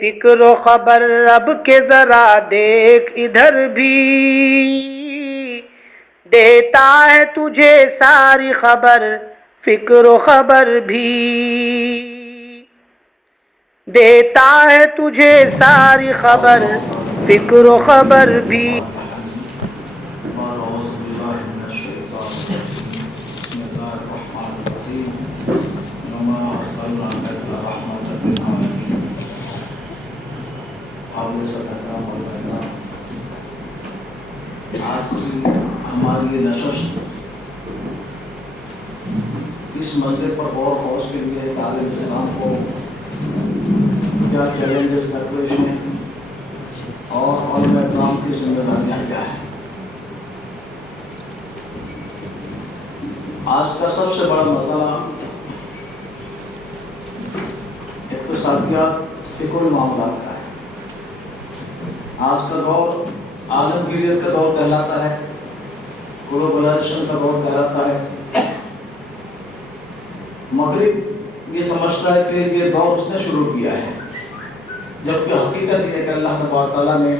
فکر و خبر اب کے ذرا دیکھ ادھر بھی، دیتا ہے تجھے ساری خبر فکر و خبر بھی، دیتا ہے تجھے ساری خبر فکر و خبر بھی۔ آج کی ہماری نشست اس مسئلے پر غور و خوض کے لیے طالب اسلام کو کیا چیلنجز درپیش ہیں اور علماء اکرام کی ذمہ داریاں کیا ہیں۔ آج کا سب سے بڑا مسئلہ اقتصادیات کے کوئی معاملات کا ہے۔ آج کا دور عالمگیریت کا دور کہلاتا ہے، گلوبلائزیشن کا دور کہلاتا ہے۔ مغرب یہ سمجھتا ہے کہ یہ دور اس نے شروع کیا ہے، جبکہ حقیقت یہ ہے کہ اللہ تبارک تعالیٰ نے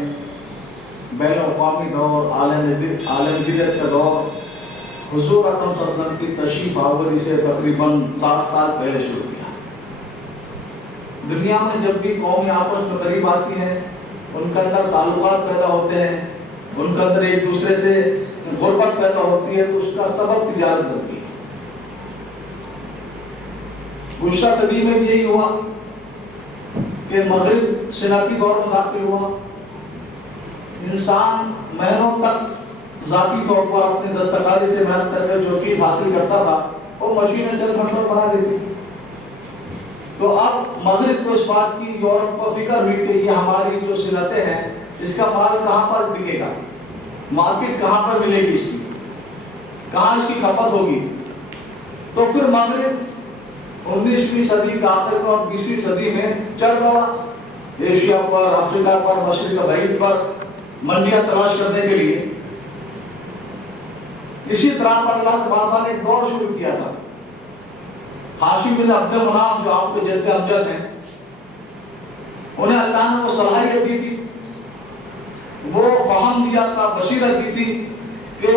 بین الاقوامی دور، عالمگیریت کا دور حضور اکرم صلی اللہ علیہ وسلم کی تشریف آوری سے تقریباً 60 سال پہلے شروع کیا۔ دنیا میں جب بھی قومیں آپس میں قریب آتی ہیں، ان کے اندر تعلقات پیدا ہوتے ہیں، ان کے اندر ایک دوسرے سے غربت پیدا ہوتی ہے، تو اس کا سبب تجارت بنتی ہے۔ گزشتہ صدی میں بھی یہی ہوا کہ مغرب صنعتی دور میں داخل ہوا۔ انسان مہینوں تک ذاتی طور پر اپنی دستکاری سے محنت کر کے جو چیز حاصل کرتا تھا وہ مشینیں چند گھنٹوں بنا دیتی تھی۔ تو اب مغرب کو اس بات کی یورپ کو فکر ہوئی کہ یہ ہماری جو صنعتیں ہیں اس کا مال کہاں پر بکے گا، مارکیٹ کہاں پر ملے گی، اس کی کہاں اس کی کھپت ہوگی۔ تو پھر مغرب 19ویں صدی کا آخر میں اور 20ویں صدی میں چڑھ پڑا، ایشیا پر، افریقہ پر، مشرق بعید پر منڈیاں تلاش کرنے کے لیے۔ اسی طرح پر اللہ تبارک نے ایک دور شروع کیا تھا۔ ہاشم بن عبد مناف جو آپ کے جد امجد ہیں، انہیں اللہ نے وہ صلاحیت دی تھی، وہ فہم دیا تھا، بصیرت دی تھی کہ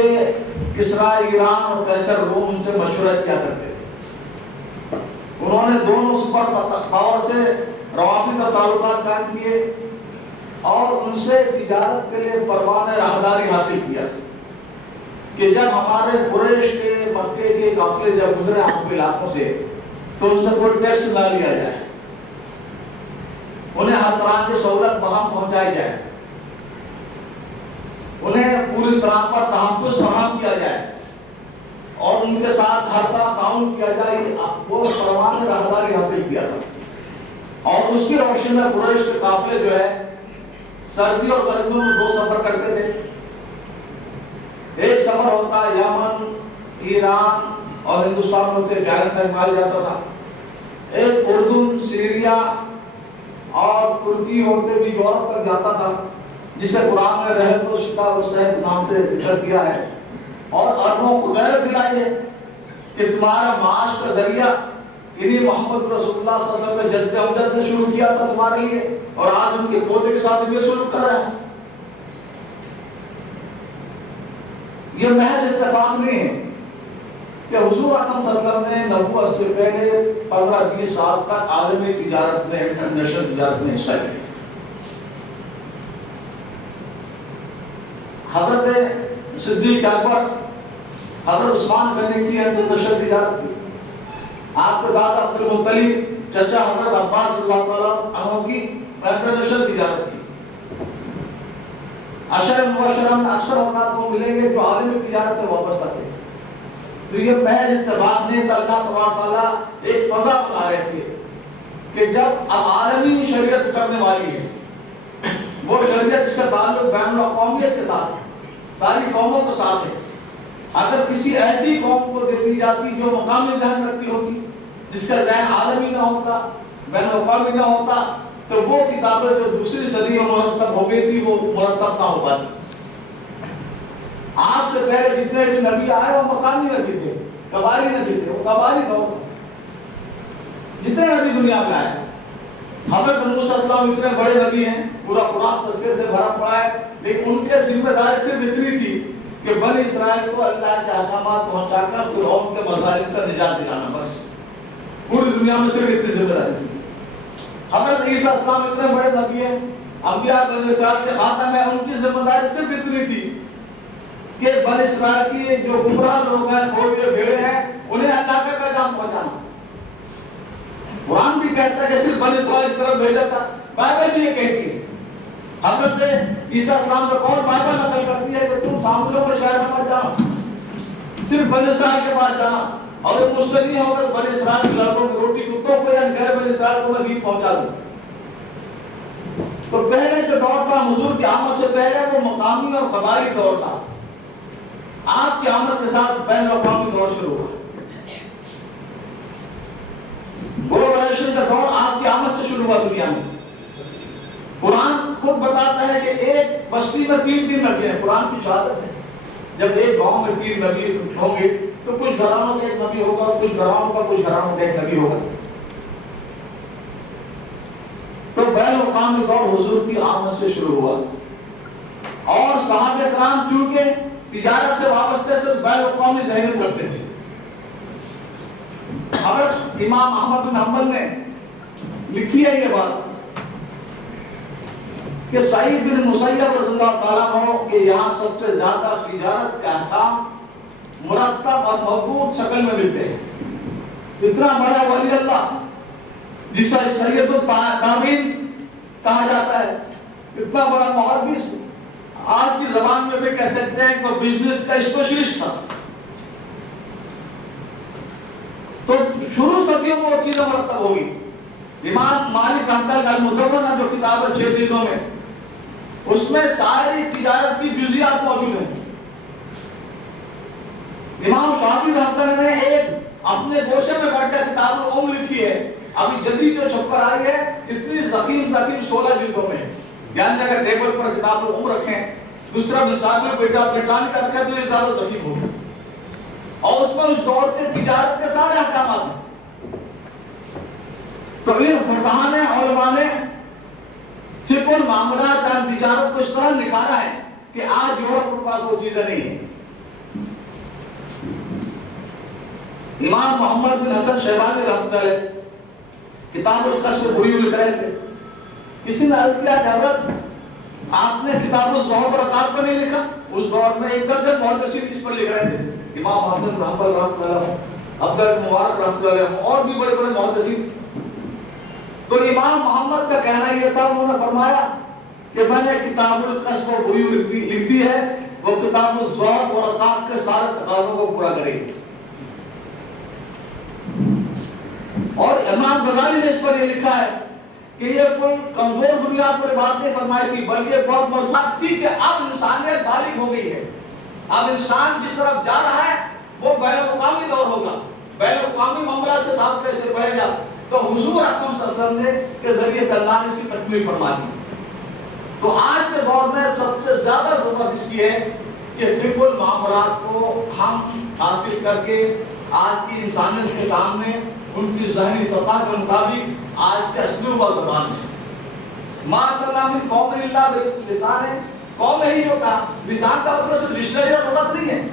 کسرا ایران اور قیصر روم ان سے مشورہ کیا کرتے تھے۔ انہوں نے دونوں سپر پاور سے روافد اور تعلقات قائم کیے اور ان سے تجارت کے لیے پروانہ راہداری حاصل کیا کہ جب ہمارے قریش کے مکے کے قافلے جب گزرے آپ کے علاقوں سے تو ان سے کوئی ٹیکس نہ لیا جائے، انہیں ہر طرح کی سہولت وہاں پہنچائی جائے، انہیں پوری طرح پر تحفظ فراہم کیا جائے اور ان کے ساتھ ہر طرح تعاون کیا جائے۔ وہ پروانہ راہداری حاصل کیا تھا اور اس کی روشنی میں قریش کے قافلے جو ہے سردی اور گرمیوں میں 2 سفر کرتے تھے۔ ایک سفر ہوتا یمن، ایران اور ہندوستان ہوتے جائے تک مال جاتا تھا، ایک اردن، سیریا اور ترکی ہوتے بھی یورپ تک جاتا تھا، جسے قرآن میں رحمت و شفا و صحت نام سے ذکر کیا ہے۔ اور عربوں کو غیرت دلائی ہے کہ تمہارا معاش کا ذریعہ انہی محمد رسول اللہ صلی اللہ علیہ وسلم کے جد امجد نے شروع کیا تھا تمہارے لیے، اور آج ان کے پوتے کے ساتھ یہ سلوک کر رہے ہیں۔ یہ محض اتفاق نہیں ہے کہ حضور اکرم صلی اللہ علیہ وسلم نے نبوت سے پہلے 15-20 سال تک عالمی تجارت میں، انٹرنیشنل تجارت میں حصہ لیا۔ حضرت صدیق اکبر، حضرت عثمان غنی کی انٹرنیشنل تجارت تھی۔ آپ کے بعد عبد المطلب چچا حضرت عباس رضی اللہ تعالیٰ عنہ کی انٹرنیشنل تجارت تھی۔ عشر مبشرہ میں اکثر افراد کو ملیں گے جو عالمی تجارت سے وابستہ تھے۔ تو یہ محض اتفاق نہیں، اللہ تبارک تعالیٰ ایک فضا بنا رہے تھے کہ جب اب عالمی شریعت اترنے والی ہے، وہ شریعت جس کا تعلق بین الاقوامیت کے ساتھ ہے، ساری قوموں کے ساتھ ہے۔ اگر کسی ایسی قوم کو دے دی جاتی جو مقامی ذہن رکھتی ہوتی، جس کا ذہن عالمی نہ ہوتا، بین الاقوامی نہ ہوتا، تو وہ کتابیں جو دوسری صدی میں مرتب ہو گئی تھی وہ مرتب نہ ہو پاتی۔ آپ سے پہلے جتنے بھی نبی آئے وہ مقامی نبی تھے، قبائلی نبی تھے، وہ قبائلی دور تھا۔ جتنے نبی دنیا میں آئے حضرت موسیٰ علیہ السلام اتنے بڑے نبی ہیں، پورا قرآن تذکرے سے بھرا پڑا ہے، لیکن ان کے ذمہ داری صرف اتنی تھی کہ بنی اسرائیل کو اللہ کے احکامات پہنچا کر فرعون کے مظالم سے نجات دلانا، بس پوری دنیا میں صرف اتنی ذمہ داری تھی۔ حضرت عیسیٰ علیہ السلام اتنے بڑے نبی ہیں، انبیاء بنی اسرائیل کے خاتم ہیں، ان کی ذمہ داری صرف اتنی تھی کہ بنی اسرائیل کی جو گمراہ لوگ ہیں، کھوئے بھیڑے ہیں، انہیں اللہ کا پیغام پہنچانا۔ قرآن بھی کہتا ہے کہ صرف بنی اسرائیل کی طرف بھیجا تھا، بائبل بھی یہ کہتی ہے۔ حضرت عیسیٰ السلام کا قول بائبل نقل کرتی ہے کہ تم سامریوں کے شہر میں مت جانا، صرف بنی اسرائیل کے پاس جانا، اور یہ مجھ سے نہیں ہوگا کہ بنی اسرائیل کے لڑکوں کی روٹی کتوں کو یا غیر بنی اسرائیل کو میں دین پہنچا دوں۔ تو پہلے جو دور تھا حضور کی آمد سے پہلے وہ مقامی اور قبائلی دور تھا، آپ کی آمد کے ساتھ بین الاقوامی دور شروع ہوا۔ گلوبلائزیشن کا دور آپ کی آمد سے شروع ہوا دنیا میں۔ قرآن خود بتاتا ہے کہ ایک بستی میں تین نبی ہیں، قرآن کی شہادت ہے۔ جب ایک گاؤں میں 3 نبی ہوں گے تو کچھ گھرانوں کا ایک نبی ہوگا، کچھ گھرانوں کا ایک نبی ہوگا۔ تو بین الاقوامی دور حضور کی آمد سے شروع ہوا، اور صحابہ کرام چونکہ تجارت سے وابستہ تھے، بین الاقوامی ذہنیت رکھتے تھے۔ حضرت امام احمد بن حنبل نے لکھی ہے یہ بات کہ سعید بن مسیب رضی اللہ تعالیٰ عنہ کہ یہاں سب سے زیادہ تجارت کے احکام مرتب اور مربوط شکل میں ملتے ہیں۔ اتنا بڑا ولی اللہ جسے سید التابعین کہا جاتا ہے، اتنا بڑا محدث، آج کی زبان میں بھی کہہ سکتے ہیں کہ وہ بزنس کا اسپیشلسٹ تھا۔ تو شروع صدیوں میں وہ چیزیں مرتب ہوگی۔ امام مالک رحمۃ اللہ المدونہ جو کتاب ہے 6 جلدوں میں، اس میں ساری تجارت کی جزیات موجود ہیں۔ امام شافعی رحمۃ اللہ نے ایک اپنے گوشے میں بیٹھ کر کتاب العلم لکھی ہے، ابھی جدید جو چھپ کر آئی ہے، اتنی ضخیم 16 جلدوں میں، یعنی اگر ٹیبل پر کتاب العلم رکھیں، دوسرا مثال میں بریٹانیہ کا رکھیں تو یہ زیادہ ضخیم ہوگی، اور اس میں اس دور کے تجارت کے سارے احکامات ہیں۔ تو ان فقہاء نے، علماء نے فقہ المعاملات اور تجارت کو اس طرح نکھارا ہے کہ آج یورپ کے پاس وہ چیزیں نہیں ہیں۔ امام محمد بن حسن شیبانی رحمۃ اللہ علیہ کتاب القصر بوئی لکھ رہے تھے، کسی نے عرض کیا کہ حضرت آپ نے کتاب الزہد و رکعات پر نہیں لکھا؟ اس دور میں ایک درجن محدثین اس پر لکھ رہے تھے، امام محمد بن حنبل رحمۃ اللہ علیہ، عبداللہ مبارک رحمۃ اللہ علیہ، اور بھی بڑے بڑے محدثین۔ تو امام محمد کا کہنا یہ تھا، انہوں نے فرمایا کہ میں نے کتاب القصر و بوئی لکھ دی ہے، وہ کتاب الزہد و رکعات کے سارے تقاضوں کو پورا کرے گی۔ اور امام غزالی نے اس پر یہ لکھا ہے کہ یہ کوئی کمزور بنیاد پر بات نہیں فرمائی تھی، بلکہ بہت مضبوط تھی کہ اب انسانیت بالغ ہو گئی ہے، اب انسان جس طرف جا رہا ہے وہ بین الاقوامی دور ہوگا، بین الاقوامی معاملات سے صاحب کیسے بڑھے گا۔ تو حضور اکرم صلی اللہ علیہ وسلم کے ذریعے سے اللہ نے اس کی تکمیل فرما دی۔ تو آج کے دور میں سب سے زیادہ ضرورت اس کی ہے کہ فقہ المعاملات کو ہم حاصل کر کے آج کی انسانیت کے سامنے ان کی ذہنی سطح کے مطابق آج کے اسلوب اور زبان میں ما صلی من قوم الا بلسان ہے، قوم ہی جو کہا، لسان کا مطلب جو ڈکشنری اور لغت نہیں ہے،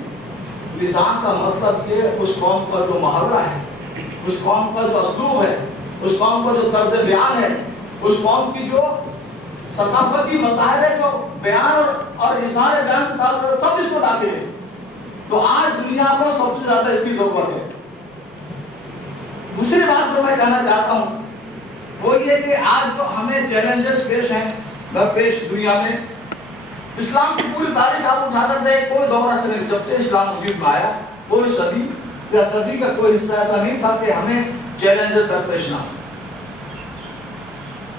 لسان کا مطلب یہ اس قوم کا جو محاورہ ہے، اس قوم کا جو اسلوب ہے، اس قوم کا جو طرز بیان ہے، اس قوم کی جو ثقافتی مظاہر ہے، جو بیان اور اظہار بیان سے تعلق ہے، سب اس کو داخل ہے۔ تو آج دنیا کو سب سے زیادہ اس کی ضرورت ہے۔ دوسری بات جو میں کہنا چاہتا ہوں وہ یہ کہ آج جو ہمیں چیلنجز پیش ہیں پیش دنیا میں، اسلام کی پوری تاریخ آپ اٹھا کر دیں، کوئی دور ایسا نہیں جب سے اسلام وجود میں آیا، کوئی صدی یا صدی کا کوئی حصہ ایسا نہیں تھا کہ ہمیں چیلنجز درپیش نہ ہو۔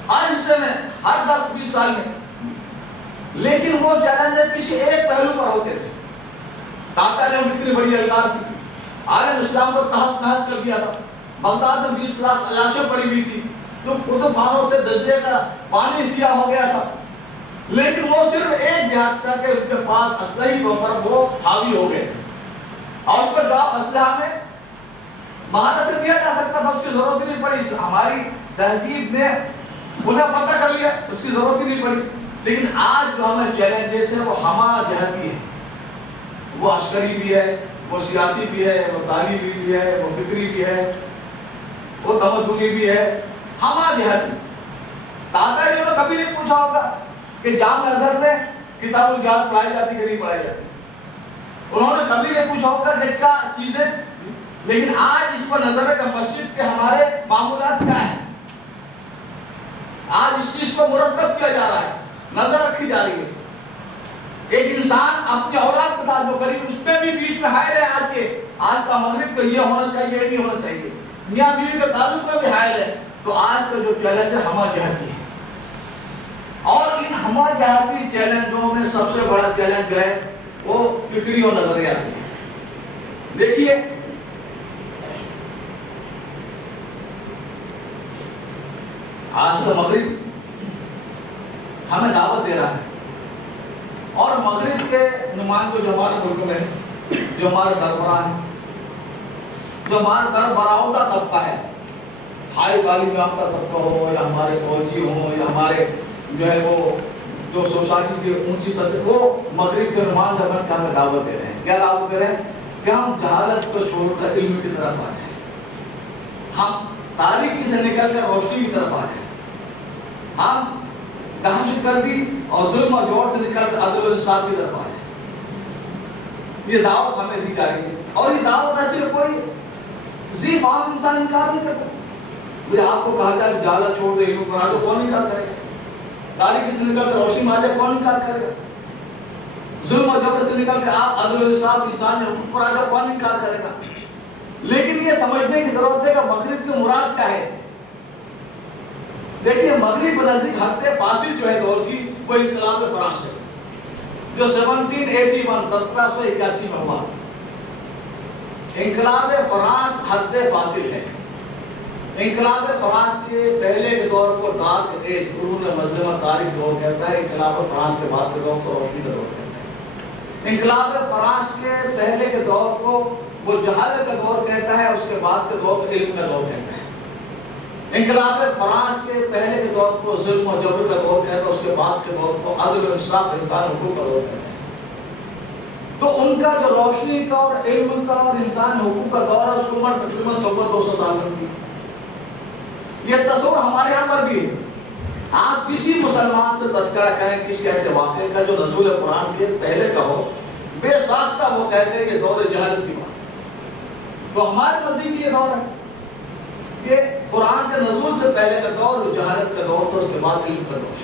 ہر حصے میں، ہر 10-20 سال میں، لیکن وہ چیلنجز کسی ایک پہلو پر ہوتے تھے۔ تاتا نے اتنی بڑی الکار تھی، عالم اسلام کو تہس نہس کر دیا تھا، بغداد میں 20 لاکھ لاشیں پڑی ہوئی تھی، جو کتب خانوں سے دجلے کا پانی سیاہ ہو گیا تھا، لیکن وہ صرف ایک جہاد تھا کہ اس کے پاس اسلحی طور پر وہ حاوی ہو گئے، اور اس کا جواب اسلحہ میں مہارت سے دیا جا سکتا تھا، اس کی ضرورت نہیں پڑی۔ ہماری تہذیب نے انہیں فتح کر لیا، اس کی ضرورت ہی نہیں پڑی. لیکن آج جو ہمیں چیلنجز ہیں وہ ہما جہتی ہیں، وہ عسکری بھی ہے، وہ سیاسی بھی ہے، وہ تعلیمی بھی ہے، وہ فکری بھی ہے، وہ تمدنی بھی ہے، ہما جہتی. دادا جی نے کبھی نہیں پوچھا ہوگا کہ جامع ازہر میں کتاب الجہاد پڑھائی جاتی کہ نہیں پڑھائی جاتی. انہوں نے کبھی نہیں پوچھا ہوگا کہ کیا چیزیں. لیکن آج اس پر نظر ہے کہ مسجد کے ہمارے معمولات کیا ہیں. آج اس چیز کو مرتب کیا جا رہا ہے، نظر رکھی جا رہی ہے. ایک انسان اپنی اولاد کے ساتھ جو قریب اس میں بھی بیچ میں حائل ہے. آج کا مغرب کو یہ ہونا چاہیے، یہ نہیں ہونا چاہیے. میاں بیوی کے تعلق میں بھی حائل ہے. تو آج کا جو چیلنج ہے ہما جہتی ہے. اور ان ہما جہتی چیلنجوں میں سب سے بڑا چیلنج جو ہے وہ فکری اور نظریاتی ہے. دیکھیے آج کا مغرب ہمیں دعوت دے رہا ہے، اور مغرب کے نمائندوں جو ہمارے ملک میں جو ہمارے سربراہ ہیں، جو ہمارے سربراہوں کا طبقہ ہے، ہائی تعلیم یافتہ طبقہ ہو یا ہمارے فوجی ہوں یا ہمارے جو ہے وہ جو سوسائٹی کی اونچی سطح، وہ مغرب کے نمائندہ بن کے ہمیں دعوت دے رہے ہیں. کیا دعوت دے رہے ہیں؟ کہ ہم جہالت کو چھوڑ کر علم کی طرف آ جائیں، ہم تاریکی سے نکل کر روشنی کی طرف آ جائیں، ہم دہشت گردی اور ظلم اور جوڑ سے نکل کر عدل و انصاف کی طرف آ جائیں. یہ دعوت ہمیں دی جا رہی ہے. اور یہ دعوت ایسی کوئی ذی فام انسان انکار نہیں کرتا. مجھے آپ کو کہا جائے جہالت چھوڑ دے علم پر آ جاؤ، کون انکار کرے گا؟ تاریکی سے نکل کر روشنی میں آ جائے، کون انکار کرے گا؟ ظلم و جبر سے نکل کے آپ عدل و انصاف انسان حقوق پر آ جاؤ، کون انکار کرے گا؟ لیکن یہ سمجھنے کی ضرورت ہے کہ مغرب کی مراد کیا ہے اس سے. دیکھیے مغرب نزدیک حد فاصل جو ہے دور کی وہ انقلاب فرانس ہے، جو 1781 میں ہوا. انقلاب فرانس حد فاصل ہے. انقلاب فرانس کے پہلے کے دور کو ڈارک ایج، قرون مظلمہ تاریخ دور کہتا ہے. انقلاب فرانس کے بعد کے دور کو روشنی کا دور کہتا ہے. انقلاب فرانس کے پہلے کے دور کو وہ جہالت کا دور کہتا ہے، اس کے بعد کے دور کو علم کا دور کہتا ہے. انقلاب فرانس کے پہلے کے دور کو ظلم و جبر کا دور کہتا ہے، اس کے بعد کے دور کو عدل و انصاف انسان حقوق کا دور کہتا ہے. تو ان کا جو روشنی کا اور علم کا اور انسان حقوق کا دور ہے، اس کی عمر تقریباً 200 سال کی. یہ تصور ہمارے یہاں پر بھی ہے. آپ کسی مسلمان سے تذکرہ کریں کسی ایسے واقعے کا جو نزول قرآن کے پہلے کا ہو، بے ساختہ وہ کہتے ہیں کہ دور جہالت کی بات. تو ہمارے نزدیک یہ دور ہے کہ قرآن کے نزول سے پہلے کا دور جہالت کا دور تھا، اس کے بعد علم کا دور.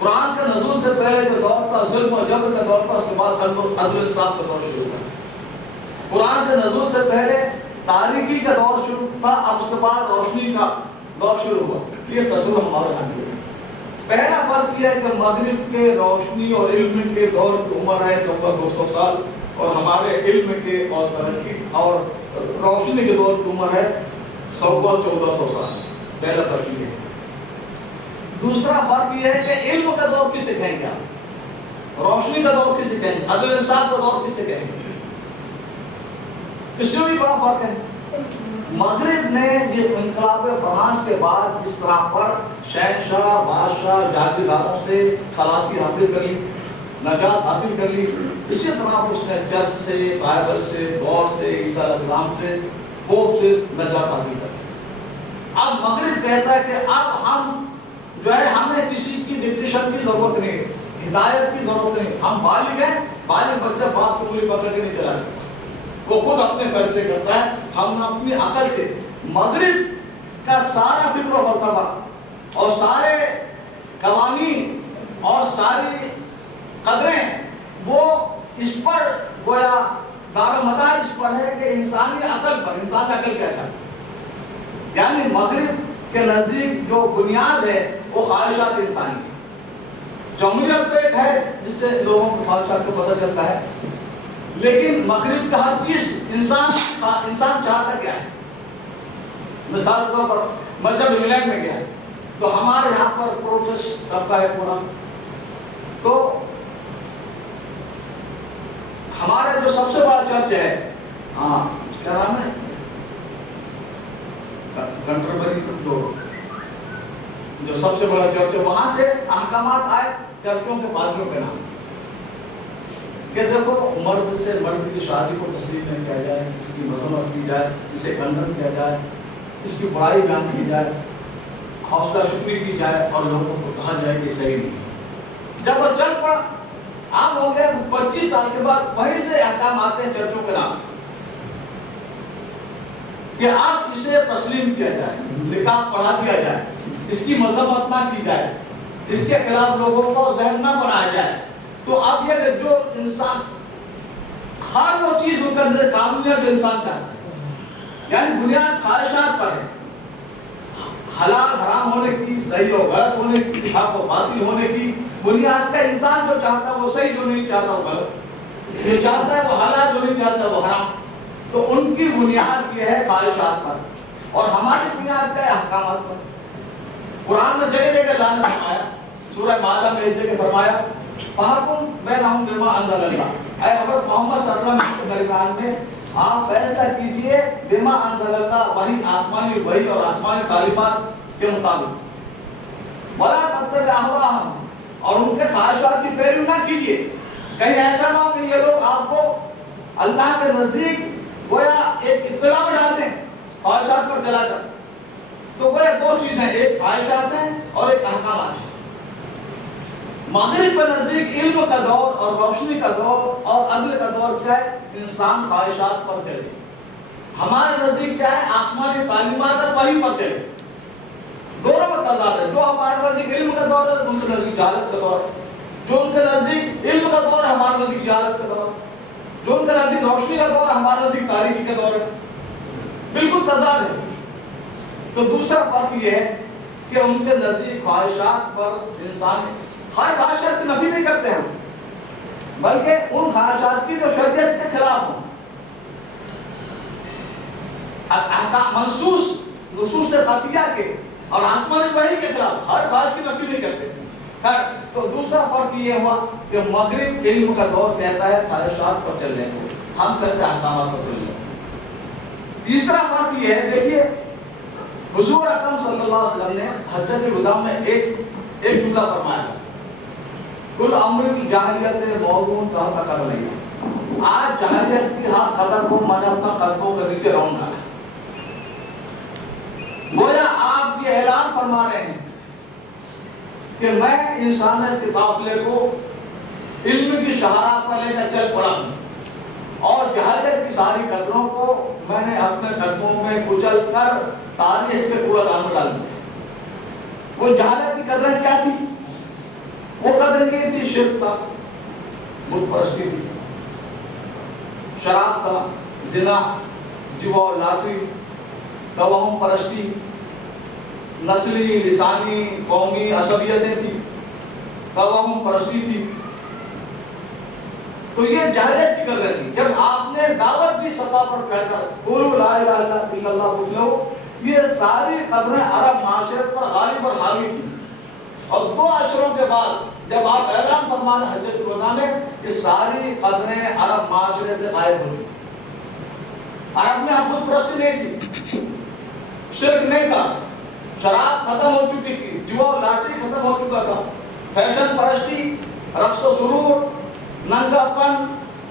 قرآن کے نزول سے پہلے کا دور تھا ظلم و جبر کا دور تھا، اس کے بعد عدل و انصاف کا دور شروع ہوا. قرآن کے نزول سے پہلے تاریکی کا دور شروع تھا، اب اس کے بعد روشنی کا دور شروع ہوا. یہ تصور ہمارے یہاں ہے. پہلا فرق یہ ہے کہ مغرب کے روشنی اور علم کے دور کی عمر ہے 200 سال، اور ہمارے علم کے اور ترقی اور روشنی کے دور کی عمر ہے 1400 سال. پہلا فرق یہ ہے. دوسرا فرق یہ ہے کہ علم کا دور کسے کہیں گے آپ، روشنی کا دور کسے کہیں گے، عدل انصاف کا دور کسے کہیں گے. اس سے بھی بڑا فرق ہے. مغرب نے یہ انقلاب فرانس کے بعد جس طرح پر شہنشاہ بادشاہ جاگیرداروں سے خلاصی حاصل کر لی، نجات حاصل کر لی، اسی طرح اس نے چرچ سے، بائبل سے، غور سے، عیسیٰ علیہ السلام سے، خوف سے نجات حاصل کر لی. اب مغرب کہتا ہے کہ اب ہم جو ہے ہمیں کسی کی ڈکٹیشن کی ضرورت نہیں، ہدایت کی ضرورت نہیں. ہم بالغ ہیں، بالغ بچہ باپ کو انگلی پکڑ کے نہیں چلا سکتا، وہ خود اپنے فیصلے کرتا ہے. ہم اپنی عقل سے مغرب کا سارا فکر و فلسفہ اور سارے قوانین اور ساری قدریں وہ اس پر گویا دار و مدار اس پر ہے کہ انسانی عقل پر، انسان عقل کیا چاہتا ہے. یعنی مغرب کے نزدیک جو بنیاد ہے وہ خواہشات انسانی ہے. جمہوریت تو ایک ہے جس سے لوگوں کی خواہشات کو پتہ چلتا ہے، لیکن مغرب کا ہر چیز انسان چاہتا کیا ہے. مثال کے طور پر میں جب انگلینڈ میں گیا تو ہمارے یہاں پر پروٹسٹ طبقہ ہے پورا، تو ہمارے جو سب سے بڑا چرچ ہے، کیا نام ہے، کنٹربری، جو جو سب سے بڑا چرچ ہے، وہاں سے احکامات آئے چرچوں کے پادریوں کے نام کہ دیکھو مرد سے مرد کی شادی کو تسلیم نہیں کیا جائے، اس کی مذمت کی جائے، اسے کنڈم کیا جائے، اس کی بڑائی بیان کی جائے، حوصلہ شکری کی جائے اور لوگوں کو کہا جائے کہ صحیح نہیں۔ جب وہ چل پڑا عام ہو گیا تو 25 سال کے بعد وہیں سے احکام آتے ہیں چرچوں کے نام کہ آپ اسے تسلیم کیا جائے، نکاح پڑھا دیا جائے، اس کی مذمت نہ کی جائے، اس کے خلاف لوگوں کو ذہن نہ بنایا جائے۔ تو اب یہ کہ جو انسان ہر وہ چیز ان کے اندر قانونی جو انسان چاہتا ہے، یعنی بنیاد خواہشات پر ہے، حلال حرام ہونے کی، صحیح و غلط ہونے کی، حق و باطل ہونے کی بنیاد کا انسان جو چاہتا ہے وہ صحیح، جو نہیں چاہتا وہ غلط، جو چاہتا ہے وہ حلال، جو نہیں چاہتا وہ حرام۔ تو ان کی بنیاد یہ ہے خواہشات پر، اور ہماری بنیاد کا ہے احکامات پر۔ قرآن میں جگہ جگہ اللہ نے فرمایا، سورہ مائدہ میں ایک جگہ فرمایا فَحَكُمْ بَيْنَهُمْ بِمَا أَنزَلَ اللَّهُ، اے حضرت محمد صلی اللہ علیہ وسلم کے درمیان میں آپ فیصلہ کیجئے بِمَا أَنزَلَ اللَّهُ، وحی آسمانی وحی اور آسمانی تعلیمات کے مطابق، وَلَا تَتَّبِعْ أَهْوَاءَهُمْ، اور ان کے خواہشات کی پیروی نہ کیجئے۔ کہیں ایسا نہ ہو کہ یہ لوگ آپ کو اللہ کے نزدیک گویا ایک اطلاع میں ڈال دیں خواہشات پر چلا کر۔ تو گویا دو چیزیں، ایک خواہشات ہیں اور ایک احکامات ہیں۔ مغرب کے نزدیک علم کا دور اور روشنی کا دور اور عدل کا دور کیا ہے؟ انسان خواہشات پر چلے۔ ہمارے نزدیک کیا ہے؟ آسمانی تعلیمات اور وحی پر چلے۔ دونوں میں تضاد ہے۔ جو ہمارے نزدیک علم کا دور ہے ان کے نزدیک جہالت کا دور ہے، جو ان کے نزدیک علم کا دور ہے ہمارے نزدیک جہالت کا دور ہے، جو ان کے نزدیک روشنی کا دور ہے ہمارے نزدیک تاریکی کا دور ہے، بالکل تضاد ہے۔ تو دوسرا فرق یہ ہے کہ ان کے نزدیک خواہشات پر انسان ہر خواہشات کی نفی نہیں کرتے ہیں، بلکہ ان خواہشات کی جو شریعت کے خلاف ہوں، منصوص نصوص قطعیہ کے اور آسمانی وحی کے خلاف ہر خواہش کی نفی نہیں کرتے۔ تو دوسرا فرق یہ ہوا کہ مغرب علم کا دور کہتا ہے خواہشات پر چلنے کو، ہم کہتے ہیں احکامات پر چلنے کو۔ تیسرا فرق یہ ہے، دیکھیے حضور اکرم صلی اللہ علیہ وسلم نے حجۃ الوداع میں ایک جملہ فرمایا تھا، کل امر الجاہلیت موضوع تحت قدمیہ۔ آج جاہلیت کی ہر قدر کو میں نے اپنا قدموں کے نیچے رون ڈالا۔ گویا آپ یہ اعلان فرما رہے ہیں کہ میں انسانیت کے قافلے کو علم کی شاہراہ پر لے کر چل پڑا ہوں، اور جہالت کی ساری قدروں کو میں نے اپنے قدموں میں کچل کر تاریخ کے کوڑا دان میں ڈال دیا۔ وہ جہالت کی قدریں کیا تھی؟ وہ قدر یہ تھی، شرک تھا، بت پرستی تھی، شراب تھا، زنا، جوا اور لاٹری، توہم پرستی، نسلی، لسانی، قومی عصبیتیں تھی، توہم پرستی تھی۔ تو یہ جاہلیت کی قدریں تھی۔ جب آپ نے دعوت دی سطح پر کہہ کر قولوا لا الہ الا اللہ تفلحوا، یہ ساری قدریں عرب معاشرت پر غالب اور حاوی تھی، اور 2 عشروں کے بعد جب آپ اعلان فرمانے حجۃ الوداع میں، یہ ساری قدریں عرب معاشرے سے غائب ہو گئی۔ عرب میں بت پرستی نہیں تھی، شرک نہیں تھا، شراب ختم ہو چکی تھی، جوا لاٹری ختم ہو چکا تھا، فیشن پرستی، رقص و سرور، ننگا پن،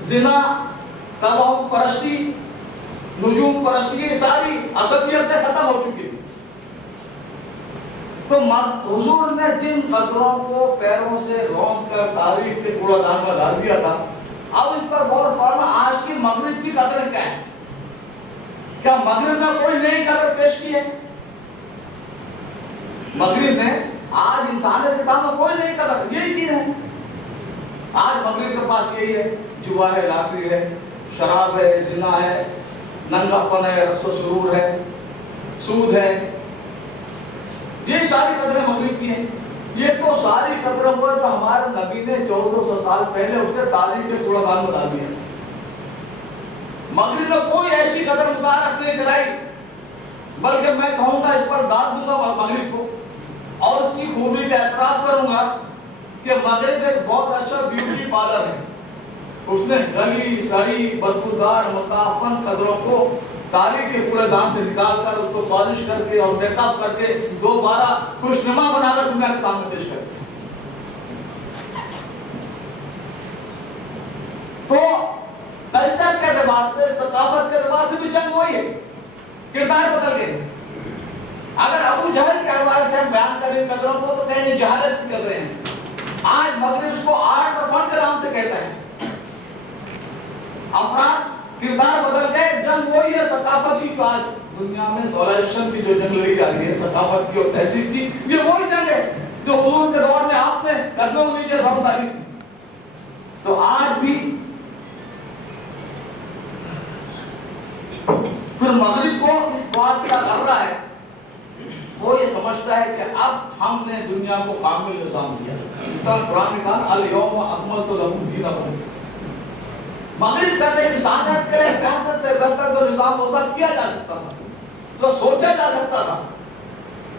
زنا، توہم پرستی، نجوم پرستی، یہ ساری عصبیتیں ختم ہو چکی تھی۔ تو حضور نے جن قدروں کو پیروں سے روند کر تاریخ کے کوڑا دان میں ڈال دیا تھا، اب اس پر غور فرما آج کی مغرب کی قدریں کیا ہیں؟ کیا مغرب نے کوئی نئی قدر پیش کی ہے؟ مغرب نے آج انسانیت کے سامنے کوئی نئی قدر، یہی چیز ہے آج مغرب کے پاس، یہی ہے، جوا ہے، لاٹری ہے، شراب ہے، زنا ہے، ننگا پن ہے، رقص و سرور ہے، سود ہے، یہ ساری قدریں مغرب کی ہیں۔ یہ تو ساری قدروں پر جو ہمارے نبی نے 1400 سال پہلے اس کے تاریخ کے کوڑا دان میں ڈال دیا۔ مغرب نے کوئی ایسی قدر متعارف نہیں کرائی، بلکہ میں کہوں گا اس پر داد دوں گا مغرب کو، اور اس کی خوبی کا اعتراف کروں گا کہ مغرب ایک بہت اچھا بیوٹی پارلر ہے۔ اس نے گلی سڑی بدبودار متعفن قدروں کو داڑھی کے کوڑے دان سے نکال کر اس کو پالش کر کے اور میک اپ کر کے دوبارہ خوشنما بنا کر دنیا کے سامنے پیش کرتے. تو کلچر کے اعتبار سے، ثقافت کے اعتبار سے بھی جنگ وہی ہے، کردار بدل گئے. اگر ابو جہل کے حوالے سے ہم بیان کریں قدروں کو تو کہیں گے جہالت کر رہے ہیں. آج مغرب اس کو آرٹ اور فن کے نام سے کہتا ہے. افراد کردار بدل گئے، جنگ وہی ہے ثقافت کی جو آج دنیا میں سولائزیشن کی جو جنگ لڑی جا رہی ہے ثقافت کی اور تہذیب کی، یہ وہی جنگ ہے جو حضور کے دور میں آپ نے قدموں کے نیچے رم ڈالی تھی. تو آج بھی پھر مغرب کو اس بات کا ڈر رہا ہے، وہ یہ سمجھتا ہے کہ اب ہم نے دنیا کو کامل نظام دیا. اس طرح قرآن میں کہا الیوم اکملت لکم دینکم. مغرب کہتے ہیں انسانیت کے لیے بہتر جو نظام ہوتا کیا جا سکتا تھا، جو سوچا جا سکتا تھا،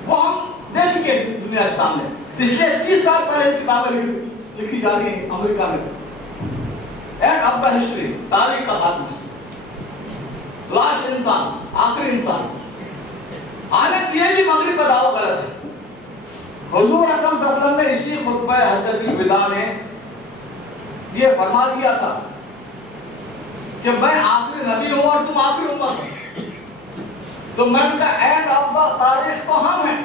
وہ ہم دے چکے ہیں دنیا کے سامنے. اس لیے 30 سال پہلے کتابیں لکھی جا رہی ہیں امریکہ میں، اینڈ آف دا ہسٹری، تاریخ کا خاتمہ، لاسٹ انسان، آخری انسان. حالانکہ یہ بھی مغرب کا دعویٰ غلط ہے. حضور اکرم صلی اللہ علیہ وسلم نے اسی خطبہ حجۃ الوداع میں یہ فرما دیا تھا کہ میں آخری نبی ہوں اور تم آخری امت ہو. تو من کا اینڈ آف دا تاریخ تو ہم ہیں،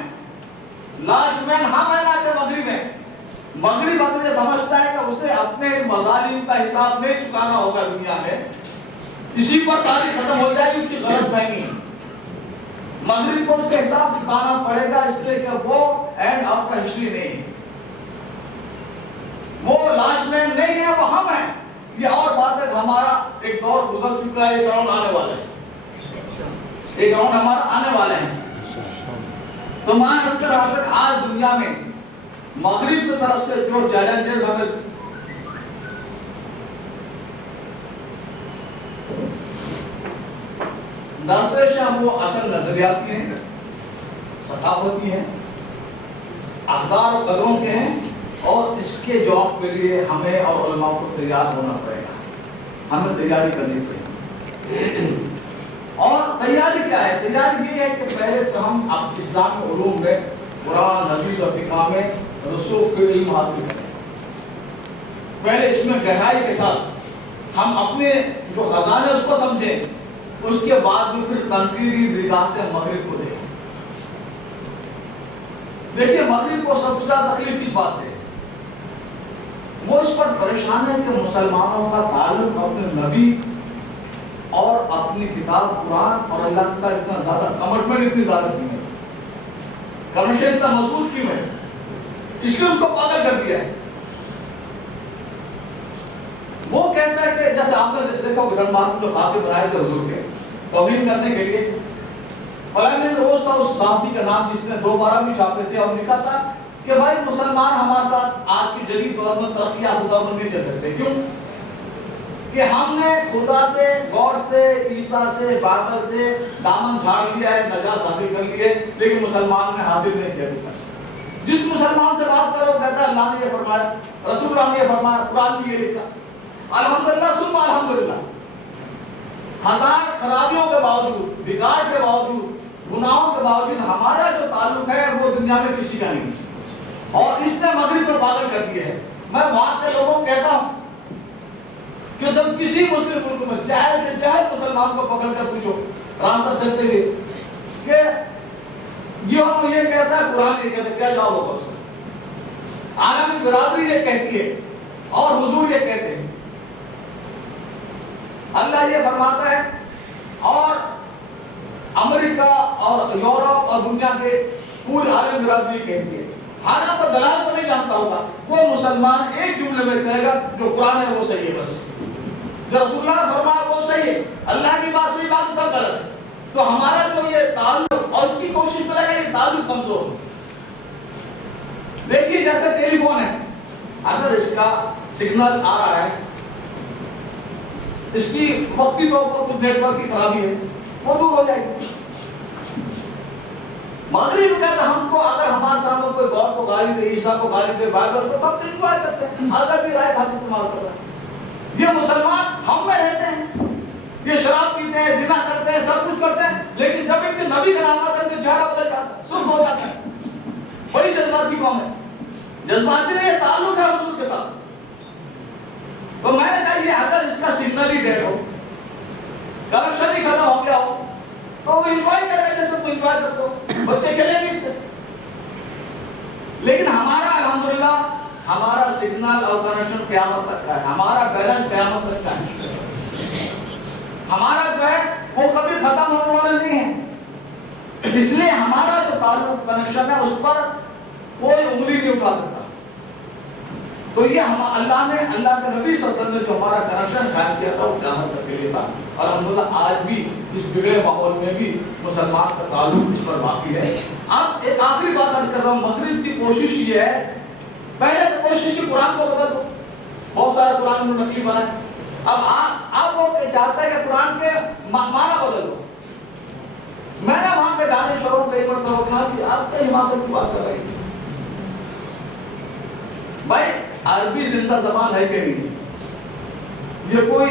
لاسٹ مین ہم ہیں، نہ کہ مغرب ہے. مغرب اگر یہ سمجھتا ہے کہ اسے اپنے مظالم کا حساب نہیں چکانا ہوگا دنیا میں، اسی پر تاریخ ختم ہو جائے گی، اس کی غلط فہمی ہے. مغرب کو اس کا حساب چکانا پڑے گا، اس لیے کہ وہ اینڈ آف دا ہسٹری نہیں ہے، وہ لاسٹ مین نہیں ہے، وہ ہم ہیں. یہ اور بات ہے کہ ہمارا ایک دور گزر چکا ہے، ایک راؤنڈ آنے والا ہے، ایک راؤنڈ ہمارا آنے والے ہیں. تو میں اس کے رہا تک آج دنیا میں مغرب کی طرف سے جو چیلنجز ہمیں درپیش ہیں، وہ اصل نظریاتی ہیں، ثقافتی ہیں، اقدار و قدروں کے ہیں، اور اس کے جواب کے لیے ہمیں اور علماء کو تیار ہونا پڑے گا، ہمیں تیاری کرنی پڑے گی. اور تیاری کیا ہے؟ تیاری یہ ہے کہ پہلے تو ہم اب اسلامی علوم میں قرآن، حدیث اور فقہ میں رسوخ کے علم حاصل کریں. پہلے اس میں گہرائی کے ساتھ ہم اپنے جو خزانے اس کو سمجھیں، اس کے بعد میں پھر تنقیدی نگاہ سے مغرب کو دیکھیں. دیکھیے مغرب کو سب سے زیادہ تکلیف کس بات سے ہے؟ وہ اس پر پریشان ہے کہ مسلمانوں کا تعلق اپنے نبی اور اپنی کتاب قرآن اور اللہ کا اتنا زیادہ کمٹمنٹ اتنی زیادہ کیوں ہے، کنوشن اتنا مضبوط کیوں ہے، اس لیے اس کو پاگل کر دیا ہے. وہ کہتا ہے کہ جیسے آپ نے دیکھا ڈنمارک جو خاطے بنائے تھے حضور کے توہین کرنے کے لیے، فلامنگ روز تھا اس صحافی کا نام جس نے 2 بار بھی چھاپے تھے، اور لکھا تھا کہ بھائی مسلمان ہمارے ساتھ آج کی جدید دور میں ترقی یافتہ دور میں نہیں چل سکتے. کیوں؟ کہ ہم نے خدا سے، گاڈ سے، عیسیٰ سے، بائبل سے دامن جھاڑ لیا ہے، نجات حاصل کر لی ہے، لیکن مسلمان نے حاصل نہیں کیا. جس مسلمان سے بات کرو کہتا ہے اللہ نے یہ فرمایا، رسول اللہ نے یہ فرمایا، قرآن میں یہ لکھا. الحمدللہ ثم الحمدللہ، ہزار خرابیوں کے باوجود، بگاڑ کے باوجود، گناہوں کے باوجود ہمارا جو تعلق ہے وہ دنیا میں کسی کا نہیں. اور اس نے مغرب کو پاگل کر دیا ہے. میں وہاں کے لوگوں کو کہتا ہوں کہ تم کسی مسلم ملک میں جاہل سے جاہل مسلمان کو پکڑ کر پوچھو راستہ چلتے ہوئے کہ یہ کہتا ہے، قرآن یہ کہتا ہے، کیا جواب ہوگا؟ عالمی برادری یہ کہتی ہے اور حضور یہ کہتے ہیں، اللہ یہ فرماتا ہے، اور امریکہ اور یورپ اور دنیا کے پوری عالم برادری کہتی ہے. حالانکہ دلال کو نہیں جانتا ہوگا، وہ مسلمان ایک جملے میں کہے گا جو قرآن ہے وہ صحیح ہے، بس جو رسول اللہ نے فرمایا وہ صحیح ہے، اللہ کی بات صحیح، باقی سب غلط ہے. تو ہمارا جو یہ تعلق اور اس کی کوشش میں لگا یہ تعلق کمزور ہو. دیکھیے جیسے ٹیلی فون ہے، اگر اس کا سگنل آ رہا ہے، اس کی وقتی طور پر کچھ نیٹ ورک کی خرابی ہے، وہ دور ہو جائے گی. مغرب کہتا ہم کو اگر ہمارے سامنے کوئی گاڈ کو گالی دے، عیسیٰ کو گالی دے، بائبل کو، تب تو انجوائے کرتے ہیں، اگر بھی رائے حق استعمال کر رہا ہے. یہ مسلمان ہم میں رہتے ہیں، یہ شراب پیتے ہیں، زنا کرتے ہیں، سب کچھ کرتے ہیں، لیکن جب ان کے نبی کا نام آتا ہے تو چہرہ بدل جاتا ہے، سرخ ہو جاتا ہے۔ بڑی جذباتی قوم ہے، جذباتی نہیں، یہ تعلق ہے حضور کے ساتھ۔ تو میں نے کہا یہ اگر اس کا سگنل ہی ڈیڈ ہو، کرپشن ہی ختم ہو گیا ہو، تو وہ انجوائے کرے گا جیسے تو انجوائے کرتے ہو، بچے کھیلیں گے اس سے۔ لیکن ہمارا الحمدللہ ہمارا سگنل اور کنیکشن قیامت تک کا ہے، ہمارا بیلنس قیامت تک کا ہے، ہمارا جو ہے وہ کبھی ختم ہونے والا نہیں ہے۔ اس لیے ہمارا جو تعلق کنیکشن ہے اس پر کوئی انگلی نہیں اٹھا سکتا۔ تو یہ اللہ نے، اللہ کے نبی صلی اللہ علیہ وسلم نے جو ہمارا کنیکشن قائم کیا تھا وہ قیامت تک کے لیے تھا۔ اور الحمدللہ آج بھی اس بگڑے ماحول میں بھی مسلمان کا تعلق اس پر باقی ہے۔ اب ایک آخری بات عرض کر رہا ہوں، مغرب کی کوشش یہ ہے، پہلے تو کوشش کی قرآن کو بدل دو، بہت سارے قرآن میں نقلی بنائے، اب وہ چاہتا ہے کہ قرآن کے معنی بدل دو۔ میں نے وہاں پہ دانشوروں کو ایک مرتبہ کہا کہ آپ کیا حماقت کی بات کر رہے ہیں بھائی، عربی زندہ زبان ہے کہ نہیں؟ یہ کوئی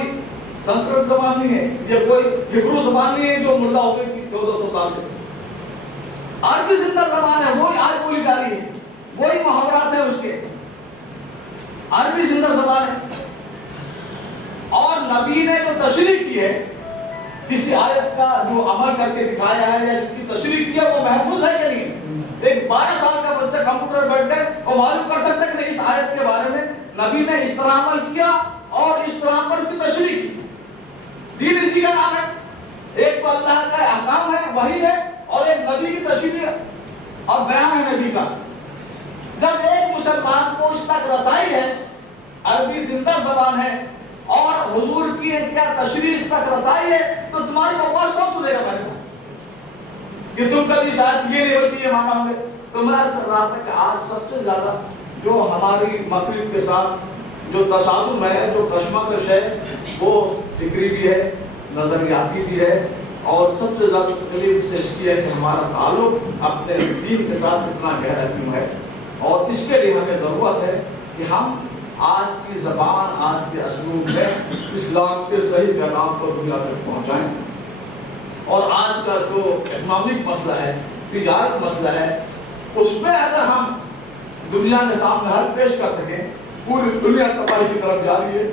سنسکرت زبان نہیں ہے، یہ کوئی ہبرو زبان نہیں ہے جو مردہ ہو گئی 1400 سال سے۔ عربی زندہ زبان ہے، وہی آج بولی جا رہی ہے، وہی محاورات ہیں اس کے، عربی زندہ زبان ہے۔ اور نبی نے جو تشریح کی ہے، کسی آیت کا جو عمل کر کے دکھایا ہے یا جس کی تشریح کی ہے، وہ محفوظ ہے کہ نہیں؟ ایک 12 سال کا بچہ کمپیوٹر بیٹھ کر وہ معلوم کر سکتا ہے کہ نہیں اس آیت کے بارے میں نبی نے اس طرح عمل کیا اور اس طرح پر کی تشریح کی۔ دین اسی کا نام ہے، ایک تو اللہ کا احکام ہے، وحی ہے، اور ایک نبی کی تشریح اور بیان ہے نبی کا۔ جب ایک مسلمان کو اس تک رسائی ہے، عربی زندہ زبان ہے اور حضور کی کیا تشریح تک رسائی ہے، تو تمہاری بکواس کون سنے گا میرے پاس کہ تم کبھی شاید یہ نہیں بلکہ یہ مانا ہوں گے؟ تو میں عرض کر رہا تھا کہ آج سب سے زیادہ جو ہماری مغرب کے ساتھ جو تصادم ہے، جو کشمکش ہے، وہ فکری بھی ہے، نظریاتی بھی ہے، اور سب سے زیادہ تکلیف اس کی ہے کہ ہمارا تعلق اپنے دین کے ساتھ اتنا گہرا کیوں ہے۔ اور اس کے لیے ہمیں ضرورت ہے کہ ہم آج کی زبان، آج کے اسلوب میں اسلام کے صحیح پیغام کو دنیا تک پہنچائیں۔ اور آج کا جو اکنامک مسئلہ ہے، تجارت مسئلہ ہے، اس میں اگر ہم دنیا کے سامنے حل پیش کر سکیں، پوری دنیا تباہی کی طرف جا رہی ہے،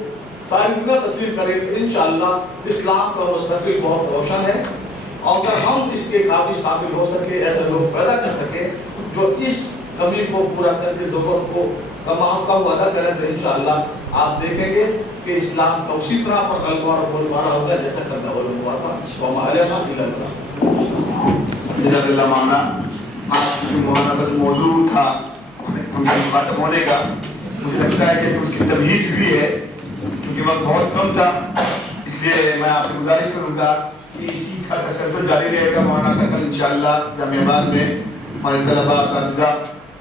ساری دنیا تسلیم کرے تو انشاءاللہ اسلام کا مستقبل بہت روشن ہے۔ اور اگر ہم اس کے قابل ہو سکے، ایسے لوگ پیدا کر سکے جو اس کمی کو پورا کر کے ضرورت کو تمام کا ادا کریں، تو انشاءاللہ آپ دیکھیں گے کہ اسلام کا اسی طرح پر غلبہ اور بولبارہ ہوگا جیسا کرنا ہوا تھا۔ جزاک اللہ مولانا، آپ کی مولانا موضوع تھا ہم مخاطب ہونے کا، مجھے لگتا ہے کہ اس کی تمہید بھی ہے کیونکہ وقت بہت کم تھا، اس لیے میں آپ سے گزارش کروں گا کہ اسی کا تسلسل جاری رہے گا۔ مولانا کا کل انشاءاللہ جامعہ آباد میں ہمارے طلباء، اساتذہ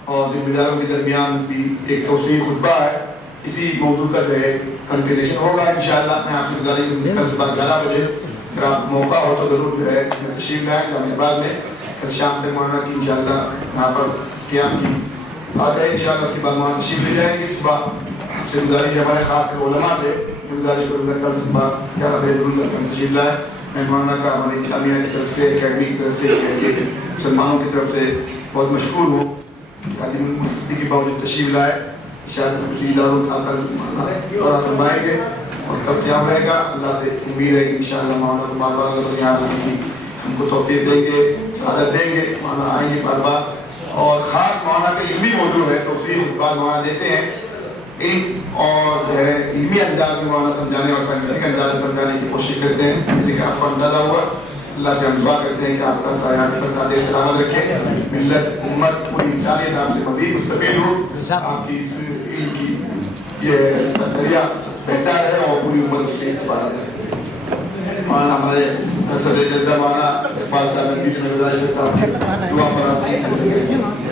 اور ذمہ داروں کے درمیان بھی ایک توسیعی خطبہ ہے، اسی موضوع کا جو ہے کنٹینیوشن ہوگا انشاءاللہ۔ میں آپ سے گزارش کروں گا کل صبح 11 بجے اگر آپ موقع ہو تو ضرور جو ہے تشریف لائیں جامعہ آباد میں، کل شام تک مولانا کی انشاءاللہ یہاں پر قیام کی بات ہے انشاءاللہ، اس کے بعد وہاں تشریف لے جائیں گے۔ صبح آپ سے گزارش ہے ہمارے خاص کر علماء سے گزارش کروں گا کل صبح 11 بجے ضرور تشریف لائیں۔ میں مولانا کا ہماری اسلامیہ کی طرف سے، اکیڈمی کی طرف سے، مسلمانوں کی طرف سے بہت مشکور ہوں کہ عدم المفتی کی باوجود تشریف لائے۔ شاید کچھ اداروں کا کل دورہ فرمائیں گے اور کل قیام رہے گا۔ اللہ سے امید ہے کہ انشاءاللہ مولانا کو بار بار اللہ یہاں رکھیں گے، ہم کو توفیق دیں گے، سعادت دیں گے، مولانا آئیں گے بار بار۔ اور خاص مولانا کا علمی موضوع ہے، توفیق بعد مولانا دیتے ہیں، علم اور جو ہے علمی انداز میں مولانا سمجھانے اور سائنٹیفک انداز میں سمجھانے کی کوشش کرتے ہیں، جیسے کہ آپ کو اندازہ ہوا۔ اللہ سے ہم دعا کرتے ہیں کہ آپ کا سایہ تعدیر سلامت رکھے، ملت، امت، پوری انسانیت آپ سے مزید مستفید ہو، آپ کی اس علم کی یہ دریا بہتر ہے اور پوری امت اس سے استفادہ کرے۔ مولانا ہمارے صدر جلسہ مولانا اقبال صاحب کی سے میں گزارش کرتا ہوں دعا پر